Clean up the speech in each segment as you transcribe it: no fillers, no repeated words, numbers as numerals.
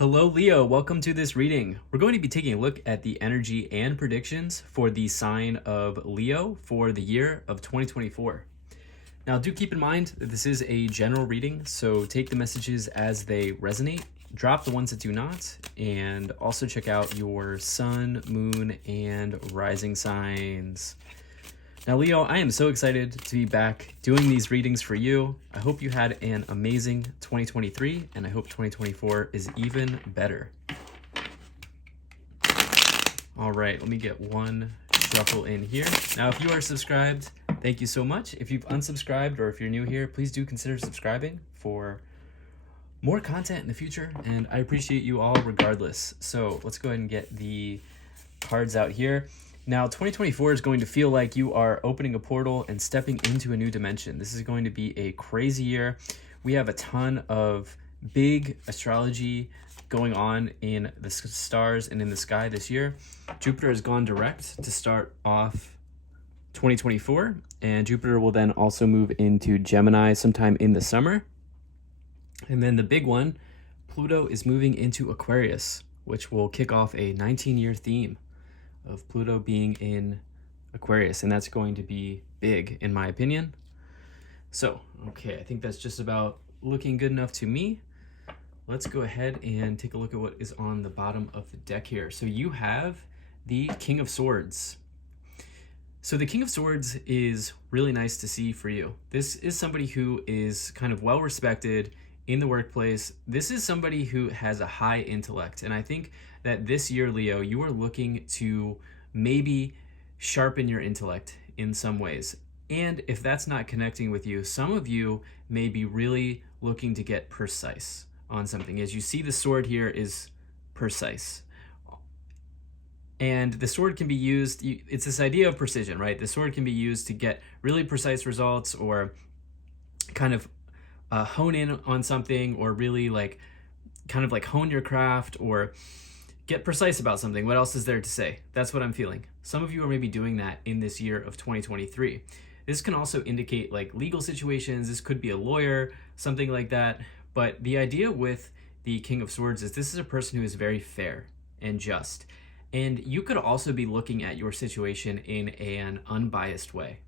Hello, Leo. Welcome to this reading. We're going to be taking a look at the energy and predictions for the sign of Leo for the year of 2024. Now, do keep in mind that this is a general reading, so take the messages as they resonate, drop the ones that do not, and also check out your sun, moon, and rising signs. Now, Leo, I am so excited to be back doing these readings for you. I hope you had an amazing 2023, and I hope 2024 is even better. All right, let me get one shuffle in here. Now, if you are subscribed, thank you so much. If you've unsubscribed or if you're new here, please do consider subscribing for more content in the future, and I appreciate you all regardless. So let's go ahead and get the cards out here. Now, 2024 is going to feel like you are opening a portal and stepping into a new dimension. This is going to be a crazy year. We have a ton of big astrology going on in the stars and in the sky this year. Jupiter has gone direct to start off 2024, and Jupiter will then also move into Gemini sometime in the summer. And then the big one, Pluto is moving into Aquarius, which will kick off a 19-year theme of Pluto being in Aquarius, and that's going to be big in my opinion. So, okay, I think that's just about looking good enough to me. Let's go ahead and take a look at what is on the bottom of the deck here. So you have the King of Swords. So the King of Swords is really nice to see for you. This is somebody who is kind of well respected in the workplace. This is somebody who has a high intellect, and I think that this year, Leo, you are looking to maybe sharpen your intellect in some ways. And if that's not connecting with you, some of you may be really looking to get precise on something. As you see, the sword here is precise. And the sword can be used, it's this idea of precision, right? The sword can be used to get really precise results, or kind of hone in on something, or really kind of hone your craft, or get precise about something. What else is there to say? That's what I'm feeling. Some of you are maybe doing that in this year of 2023. This can also indicate legal situations. This could be a lawyer, something like that. But the idea with the King of Swords is this is a person who is very fair and just. And you could also be looking at your situation in an unbiased way,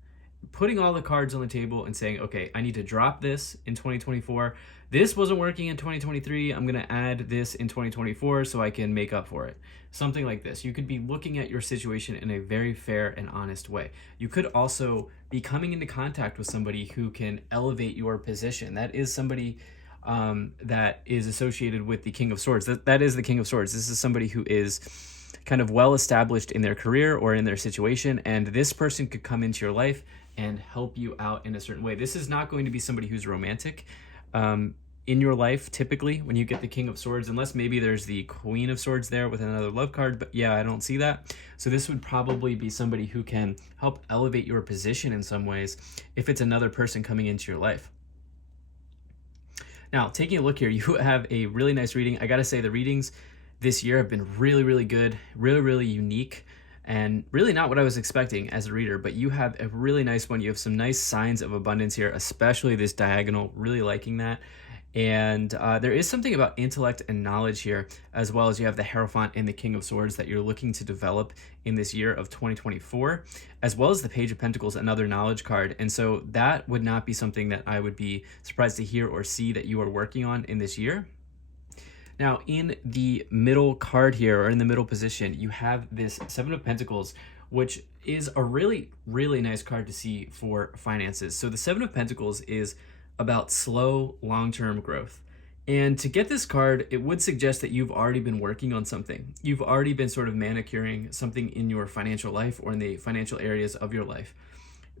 putting all the cards on the table and saying, okay, I need to drop this in 2024. This wasn't working in 2023. I'm going to add this in 2024 so I can make up for it. Something like this. You could be looking at your situation in a very fair and honest way. You could also be coming into contact with somebody who can elevate your position. That is somebody that is associated with the King of Swords. That is the King of Swords. This is somebody who is kind of well established in their career or in their situation, and this person could come into your life and help you out in a certain way. This is not going to be somebody who's romantic in your life, typically, when you get the King of Swords, unless maybe there's the Queen of Swords there with another love card, but yeah, I don't see that. So this would probably be somebody who can help elevate your position in some ways if it's another person coming into your life. Now, taking a look here, you have a really nice reading. I gotta say, the readings this year have been really, really good, really, really unique, and really not what I was expecting as a reader, but you have a really nice one. You have some nice signs of abundance here, especially this diagonal, really liking that. And there is something about intellect and knowledge here, as well as you have the Hierophant and the King of Swords that you're looking to develop in this year of 2024, as well as the Page of Pentacles, another knowledge card. And so that would not be something that I would be surprised to hear or see that you are working on in this year. Now, in the middle card here, or in the middle position, you have this Seven of Pentacles, which is a really, really nice card to see for finances. So the Seven of Pentacles is about slow, long-term growth. And to get this card, it would suggest that you've already been working on something. You've already been sort of manicuring something in your financial life or in the financial areas of your life.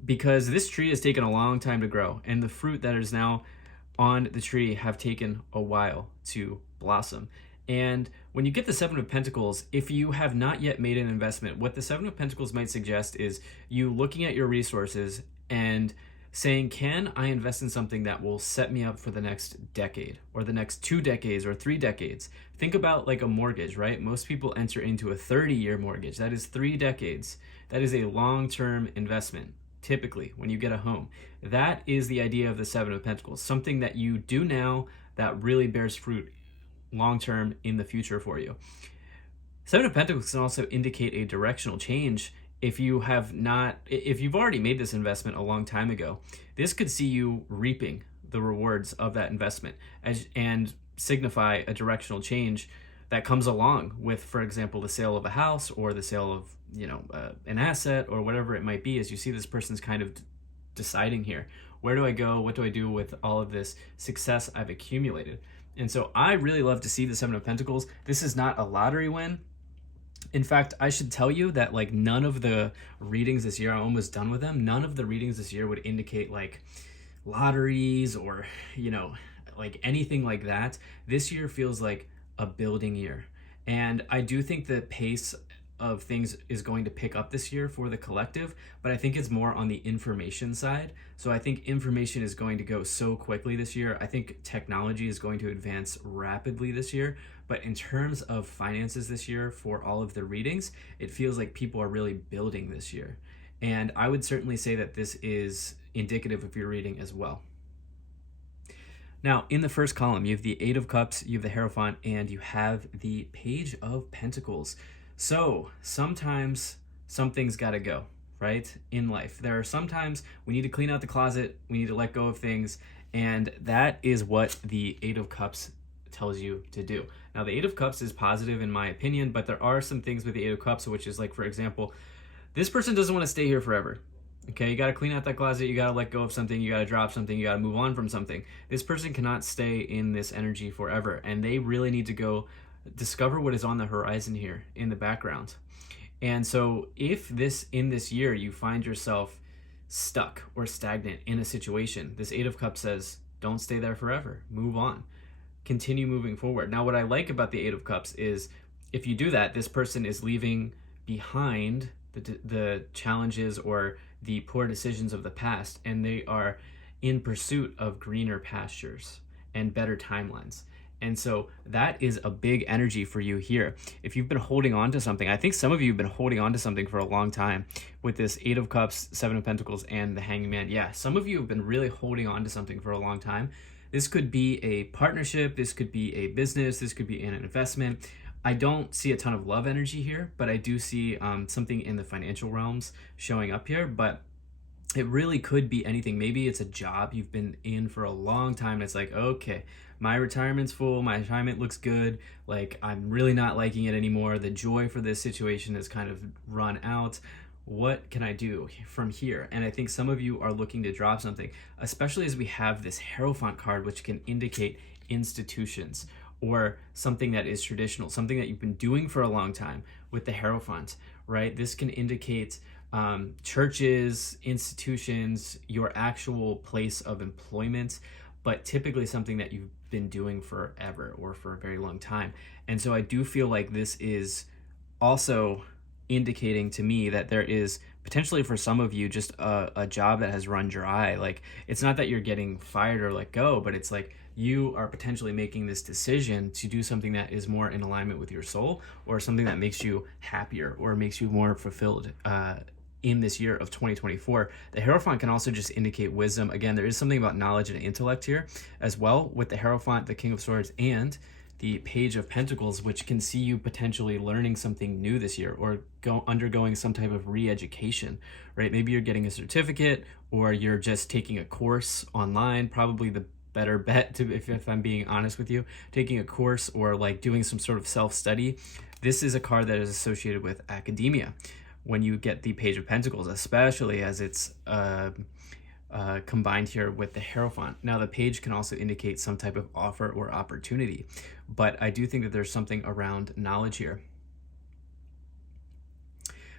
Because this tree has taken a long time to grow, and the fruit that is now on the tree have taken a while to blossom. And when you get the Seven of Pentacles, if you have not yet made an investment, what the Seven of Pentacles might suggest is you looking at your resources and saying, can I invest in something that will set me up for the next decade or the next 2 decades or 3 decades? Think about a mortgage, right? Most people enter into a 30-year mortgage. That is 3 decades. That is a long-term investment, typically, when you get a home. That is the idea of the Seven of Pentacles, something that you do now that really bears fruit long term in the future for you. Seven of Pentacles can also indicate a directional change. If you've already made this investment a long time ago, this could see you reaping the rewards of that investment and signify a directional change that comes along with, for example, the sale of a house or the sale of an asset or whatever it might be. As you see, this person's kind of deciding here, where do I go? What do I do with all of this success I've accumulated? And so I really love to see the Seven of Pentacles. This is not a lottery win. In fact, I should tell you that like none of the readings this year, I'm almost done with them, none of the readings this year would indicate like lotteries or, like anything like that. This year feels like a building year. And I do think the pace of things is going to pick up this year for the collective, but I think it's more on the information side. So I think information is going to go so quickly this year. I think technology is going to advance rapidly this year. But in terms of finances this year for all of the readings, it feels like people are really building this year. And I would certainly say that this is indicative of your reading as well. Now, in the first column, you have the Eight of Cups, you have the Hierophant, and you have the Page of Pentacles. So sometimes something's got to go, right? In life, there are sometimes we need to clean out the closet, we need to let go of things, and that is what the Eight of Cups tells you to do. Now, the Eight of Cups is positive in my opinion, but there are some things with the Eight of Cups, which is like, for example, this person doesn't want to stay here forever. Okay, you got to clean out that closet, you got to let go of something, you got to drop something, you got to move on from something. This person cannot stay in this energy forever, and they really need to go discover what is on the horizon here in the background. And so if in this year you find yourself stuck or stagnant in a situation, this Eight of Cups says, don't stay there forever, move on, continue moving forward. Now, what I like about the Eight of Cups is if you do that, this person is leaving behind the challenges or the poor decisions of the past, and they are in pursuit of greener pastures and better timelines. And so that is a big energy for you here. If you've been holding on to something, I think some of you have been holding on to something for a long time with this Eight of Cups, Seven of Pentacles, and the Hanged Man. Yeah, some of you have been really holding on to something for a long time. This could be a partnership, this could be a business, this could be an investment. I don't see a ton of love energy here, but I do see something in the financial realms showing up here, but it really could be anything. Maybe it's a job you've been in for a long time and it's like, okay, my retirement's full, my retirement looks good, like I'm really not liking it anymore. The joy for this situation has kind of run out. What can I do from here? And I think some of you are looking to drop something, especially as we have this Hierophant card, which can indicate institutions or something that is traditional, something that you've been doing for a long time with the Hierophant, right? This can indicate churches, institutions, your actual place of employment, but typically something that you've been doing forever or for a very long time. And so I do feel like this is also indicating to me that there is potentially for some of you just a job that has run dry. Like, it's not that you're getting fired or let go, but it's like you are potentially making this decision to do something that is more in alignment with your soul, or something that makes you happier or makes you more fulfilled in this year of 2024. The Hierophant can also just indicate wisdom. Again, there is something about knowledge and intellect here as well with the Hierophant, the King of Swords, and the Page of Pentacles, which can see you potentially learning something new this year or undergoing some type of re-education, right? Maybe you're getting a certificate or you're just taking a course online. Probably the better bet, if I'm being honest with you, taking a course or like doing some sort of self-study. This is a card that is associated with academia when you get the Page of Pentacles, especially as it's combined here with the Hierophant. Now, the page can also indicate some type of offer or opportunity, but I do think that there's something around knowledge here.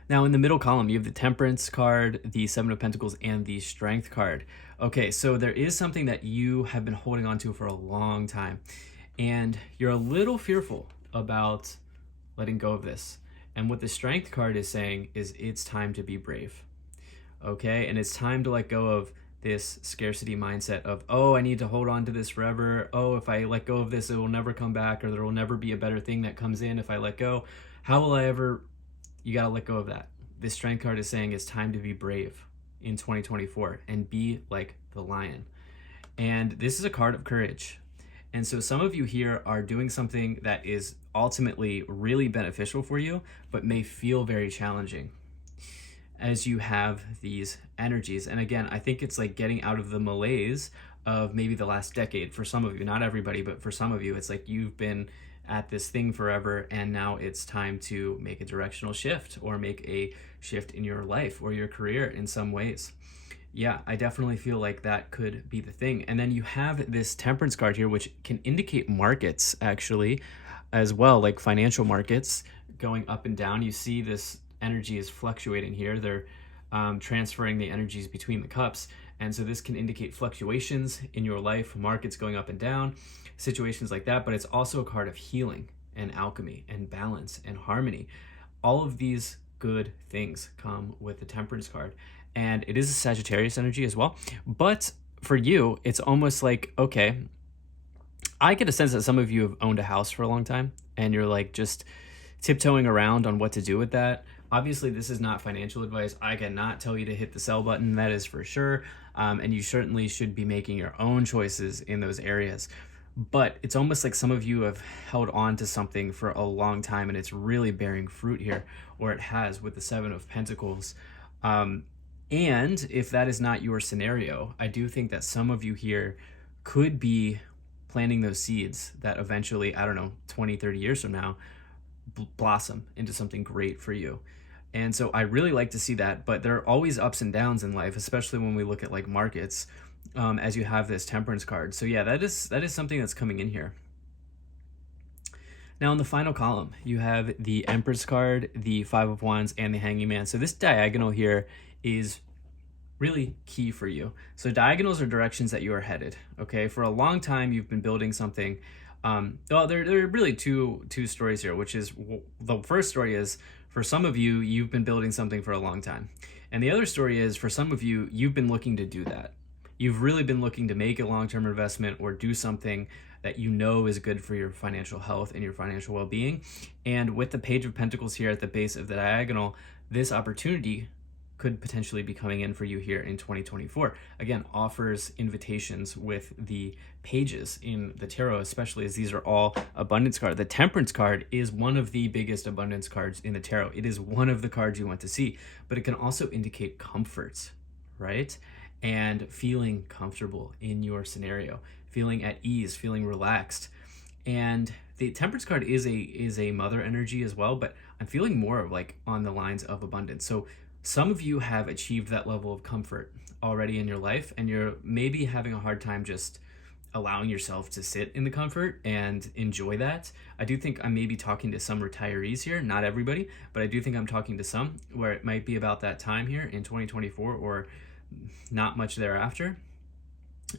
Now, in the middle column, you have the Temperance card, the Seven of Pentacles, and the Strength card. Okay, so there is something that you have been holding on to for a long time, and you're a little fearful about letting go of this. And what the Strength card is saying is it's time to be brave. Okay, and it's time to let go of this scarcity mindset of, oh, I need to hold on to this forever. Oh, if I let go of this, it will never come back, or there will never be a better thing that comes in if I let go. How will I ever? You got to let go of that. This Strength card is saying it's time to be brave in 2024 and be like the lion. And this is a card of courage. And so some of you here are doing something that is ultimately really beneficial for you, but may feel very challenging as you have these energies. And again, I think it's like getting out of the malaise of maybe the last decade for some of you, not everybody, but for some of you, it's like you've been at this thing forever and now it's time to make a directional shift or make a shift in your life or your career in some ways. Yeah, I definitely feel like that could be the thing. And then you have this temperance card here, which can indicate markets actually as well, like financial markets going up and down. You see this energy is fluctuating here. They're transferring the energies between the cups. And so this can indicate fluctuations in your life, markets going up and down, situations like that. But it's also a card of healing and alchemy and balance and harmony. All of these good things come with the temperance card. And it is a Sagittarius energy as well. But for you, it's almost like, okay, I get a sense that some of you have owned a house for a long time and you're like just tiptoeing around on what to do with that. Obviously, this is not financial advice. I cannot tell you to hit the sell button, that is for sure. And you certainly should be making your own choices in those areas. But it's almost like some of you have held on to something for a long time and it's really bearing fruit here, or it has with the Seven of Pentacles. And if that is not your scenario, I do think that some of you here could be planting those seeds that eventually, I don't know, 20, 30 years from now, blossom into something great for you. And so I really like to see that, but there are always ups and downs in life, especially when we look at like markets, as you have this temperance card. So yeah, that is something that's coming in here. Now in the final column, you have the Empress card, the Five of Wands, and the Hanging Man. So this diagonal here is really key for you. So diagonals are directions that you are headed, okay? For a long time, you've been building something. Well, there are really two stories here, which is the first story is for some of you, you've been building something for a long time. And the other story is for some of you, you've been looking to do that. You've really been looking to make a long-term investment or do something that you know is good for your financial health and your financial well-being. And with the Page of Pentacles here at the base of the diagonal, this opportunity could potentially be coming in for you here in 2024. Again, offers invitations with the pages in the tarot, especially as these are all abundance cards. The Temperance card is one of the biggest abundance cards in the tarot. It is one of the cards you want to see, but it can also indicate comfort, right? And feeling comfortable in your scenario, feeling at ease, feeling relaxed. And the Temperance card is a mother energy as well, but I'm feeling more of like on the lines of abundance. So some of you have achieved that level of comfort already in your life, and you're maybe having a hard time just allowing yourself to sit in the comfort and enjoy that. I do think I may be talking to some retirees here, not everybody, but I do think I'm talking to some where it might be about that time here in 2024 or not much thereafter.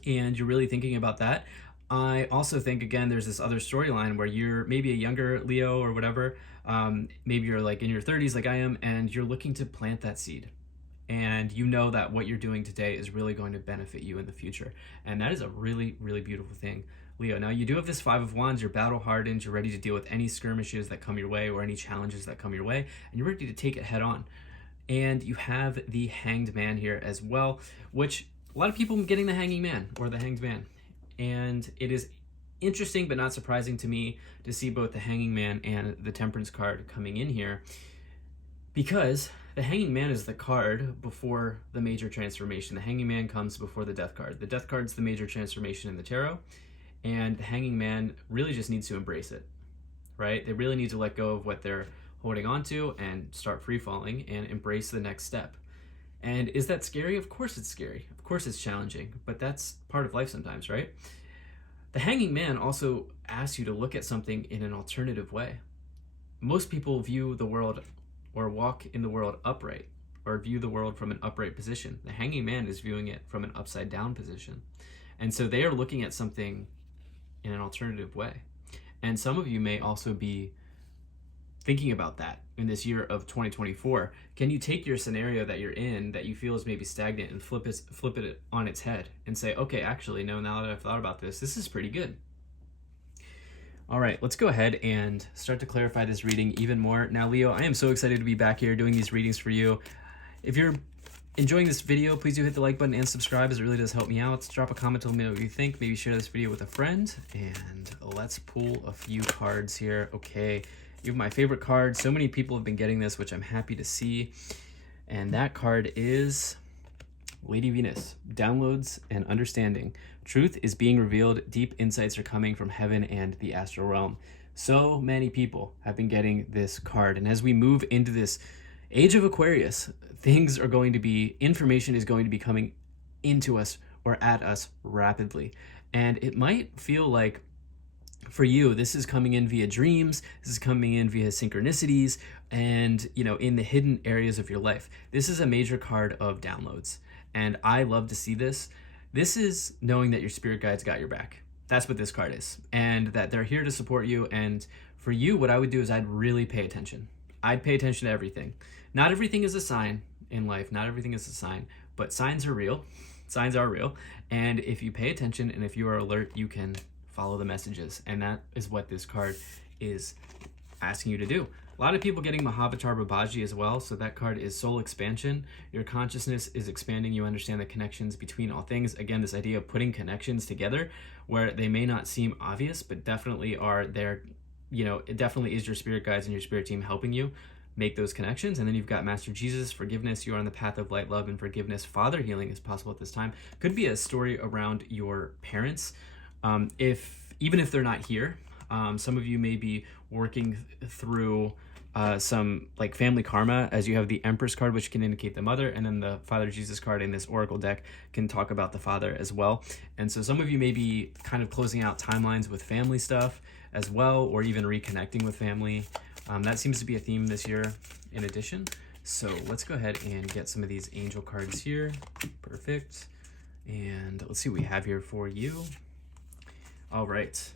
And you're really thinking about that. I also think, again, there's this other storyline where you're maybe a younger Leo or whatever. Maybe you're like in your 30s like I am, and you're looking to plant that seed. And you know that what you're doing today is really going to benefit you in the future. And that is a really, really beautiful thing, Leo. Now, you do have this Five of Wands. You're battle hardened. You're ready to deal with any skirmishes that come your way or any challenges that come your way. And you're ready to take it head on. And you have the Hanged Man here as well, which a lot of people are getting the Hanging Man or the Hanged Man. And it is interesting but not surprising to me to see both the Hanging Man and the Temperance card coming in here, because the Hanging Man is the card before the major transformation. The Hanging Man comes before the Death card. The Death card's the major transformation in the tarot, and the Hanging Man really just needs to embrace it, right? They really need to let go of what they're holding on to and start free falling and embrace the next step. And is that scary? Of course it's scary. Of course it's challenging, but that's part of life sometimes, right? The Hanging Man also asks you to look at something in an alternative way. Most people view the world or walk in the world upright or view the world from an upright position. The Hanging Man is viewing it from an upside down position. And so they are looking at something in an alternative way. And some of you may also be thinking about that in this year of 2024. Can you take your scenario that you're in that you feel is maybe stagnant and flip it on its head and say, okay, actually, no, now that I've thought about this is pretty good. All right, let's go ahead and start to clarify this reading even more. Now, Leo, I am so excited to be back here doing these readings for you. If you're enjoying this video, please do hit the like button and subscribe, as it really does help me out. Drop a comment, tell me what you think. Maybe share this video with a friend, and let's pull a few cards here. Okay, you have my favorite card. So many people have been getting this, which I'm happy to see. And that card is Lady Venus. Downloads and understanding. Truth is being revealed. Deep insights are coming from heaven and the astral realm. So many people have been getting this card. And as we move into this age of Aquarius, things are going to be, information is going to be coming into us or at us rapidly. And it might feel like for you, this is coming in via dreams, this is coming in via synchronicities, and in the hidden areas of your life. This is a major card of downloads. And I love to see this. This is knowing that your spirit guides got your back. That's what this card is. And that they're here to support you. And for you, what I would do is I'd really pay attention. I'd pay attention to everything. Not everything is a sign in life. Not everything is a sign. But signs are real. Signs are real. And if you pay attention and if you are alert, you can follow the messages. And that is what this card is asking you to do. A lot of people getting Mahavatar Babaji as well. So that card is soul expansion. Your consciousness is expanding. You understand the connections between all things. Again, this idea of putting connections together where they may not seem obvious, but definitely are there. It definitely is your spirit guides and your spirit team helping you make those connections. And then you've got Master Jesus, forgiveness. You are on the path of light, love, and forgiveness. Father healing is possible at this time. Could be a story around your parents. Even if they're not here, some of you may be working through some like family karma, as you have the Empress card, which can indicate the mother, and then the Father Jesus card in this Oracle deck can talk about the father as well. And so some of you may be kind of closing out timelines with family stuff as well, or even reconnecting with family. That seems to be a theme this year in addition. So let's go ahead and get some of these angel cards here. Perfect. And let's see what we have here for you. All right.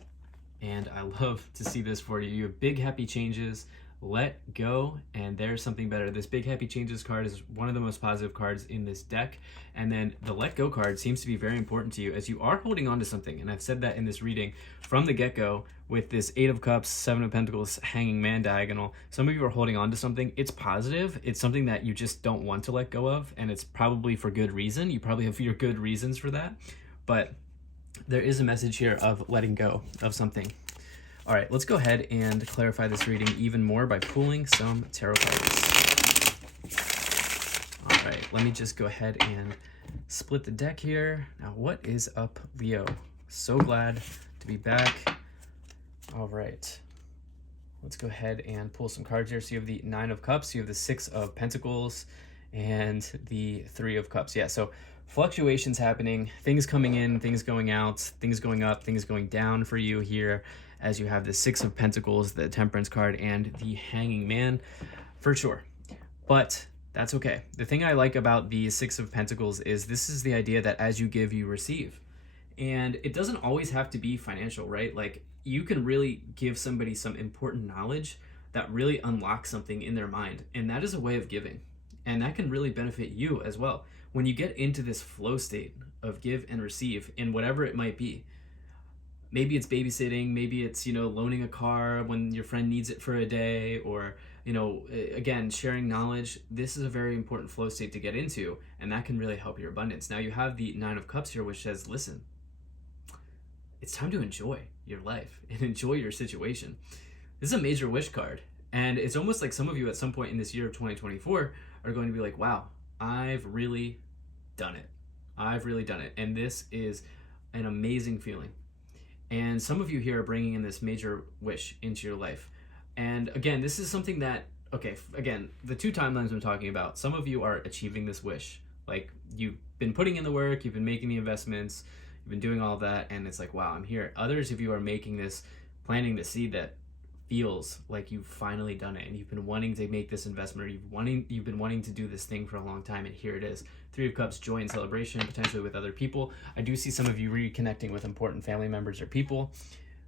And I love to see this for you. You have big happy changes. Let go, and there's something better. This big happy changes card is one of the most positive cards in this deck. And then the let go card seems to be very important to you as you are holding on to something. And I've said that in this reading from the get-go with this 8 of Cups, 7 of Pentacles, Hanging Man diagonal. Some of you are holding on to something. It's positive. It's something that you just don't want to let go of, and it's probably for good reason. You probably have your good reasons for that. But there is a message here of letting go of something. All right, let's go ahead and clarify this reading even more by pulling some tarot cards. All right, let me just go ahead and split the deck here. Now, what is up, Leo? So glad to be back. All right, let's go ahead and pull some cards here. So you have the 9 of Cups, you have the 6 of Pentacles, and the 3 of Cups. Yeah, so fluctuations happening, things coming in, things going out, things going up, things going down for you here, as you have the 6 of Pentacles, the Temperance card, and the Hanging Man, for sure. But that's okay. The thing I like about the 6 of Pentacles is this is the idea that as you give, you receive. And it doesn't always have to be financial, right? Like, you can really give somebody some important knowledge that really unlocks something in their mind. And that is a way of giving. And that can really benefit you as well. When you get into this flow state of give and receive in whatever it might be, maybe it's babysitting, maybe it's, loaning a car when your friend needs it for a day, or, again, sharing knowledge. This is a very important flow state to get into, and that can really help your abundance. Now you have the 9 of Cups here, which says, listen, it's time to enjoy your life and enjoy your situation. This is a major wish card, and it's almost like some of you at some point in this year of 2024 are going to be like, wow, I've really done it. I've really done it. And this is an amazing feeling. And some of you here are bringing in this major wish into your life. And again, this is something that, okay, again, the 2 timelines I'm talking about, some of you are achieving this wish. Like, you've been putting in the work, you've been making the investments, you've been doing all of that, and it's like, wow, I'm here. Others of you are making this, planting the seed that feels like you've finally done it, and you've been wanting to make this investment, or you've been wanting to do this thing for a long time, and here it is. 3 of Cups, joy and celebration, potentially with other people. I do see some of you reconnecting with important family members or people.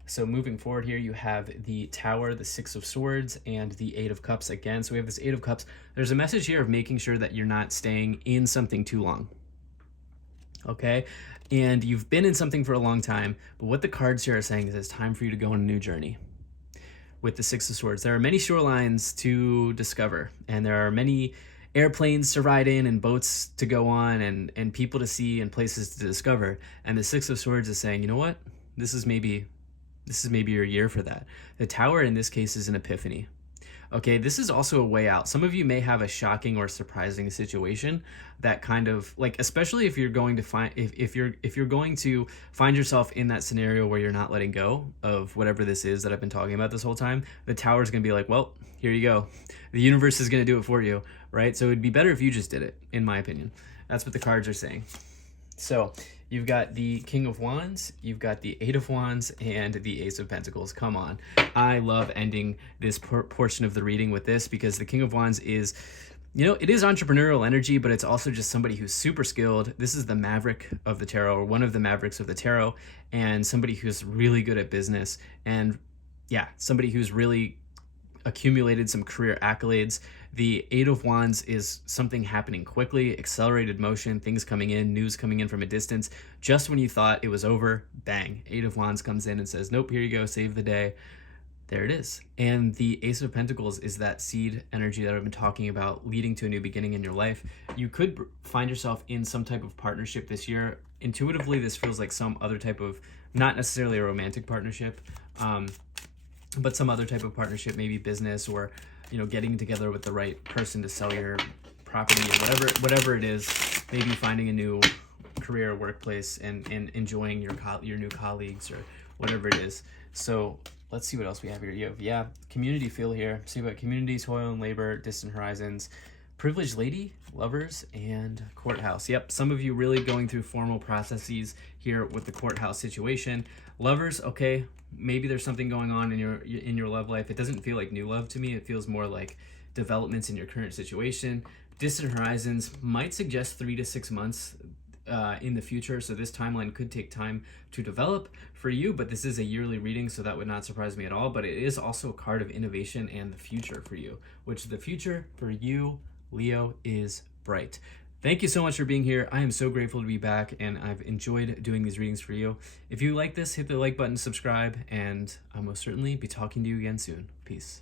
So moving forward here, you have the Tower, the 6 of Swords, and the 8 of Cups again. So we have this 8 of Cups. There's a message here of making sure that you're not staying in something too long. Okay? And you've been in something for a long time, but what the cards here are saying is it's time for you to go on a new journey. With the 6 of Swords, there are many shorelines to discover, and there are many airplanes to ride in and boats to go on and people to see and places to discover. And the Six of Swords is saying, you know what? This is maybe your year for that. The Tower in this case is an epiphany. Okay, this is also a way out. Some of you may have a shocking or surprising situation that kind of like, especially if you're going to find if you're going to find yourself in that scenario where you're not letting go of whatever this is that I've been talking about this whole time. The Tower is going to be like, well, here you go. The universe is going to do it for you, right? So it'd be better if you just did it, in my opinion. That's what the cards are saying. So you've got the King of Wands, you've got the Eight of Wands, and the Ace of Pentacles. Come on. I love ending this portion of the reading with this because the King of Wands is, you know, it is entrepreneurial energy, but it's also just somebody who's super skilled. This is the Maverick of the Tarot, or one of the Mavericks of the Tarot, and somebody who's really good at business. And yeah, somebody who's really accumulated some career accolades. The Eight of Wands is something happening quickly, accelerated motion, things coming in, news coming in from a distance. Just when you thought it was over, bang, Eight of Wands comes in and says, nope, here you go, save the day. There it is. And the Ace of Pentacles is that seed energy that I've been talking about, leading to a new beginning in your life. You could find yourself in some type of partnership this year. Intuitively, this feels like some other type of, not necessarily a romantic partnership, but some other type of partnership, maybe business, or, you know, getting together with the right person to sell your property, or whatever it is. Maybe finding a new career or workplace and enjoying your new colleagues or whatever it is. So let's see what else we have here. You have, community feel here. So you've got community, toil and labor, distant horizons, privileged lady, lovers, and courthouse. Yep, some of you really going through formal processes here with the courthouse situation. Lovers, okay, maybe there's something going on in your love life. It doesn't feel like new love to me. It feels more like developments in your current situation. Distant horizons might suggest 3 to 6 months in the future, so this timeline could take time to develop for you, but this is a yearly reading, so that would not surprise me at all. But it is also a card of innovation and the future for you, which the future for you, Leo, is bright. Thank you so much for being here. I am so grateful to be back, and I've enjoyed doing these readings for you. If you like this, hit the like button, subscribe, and I'll most certainly be talking to you again soon. Peace.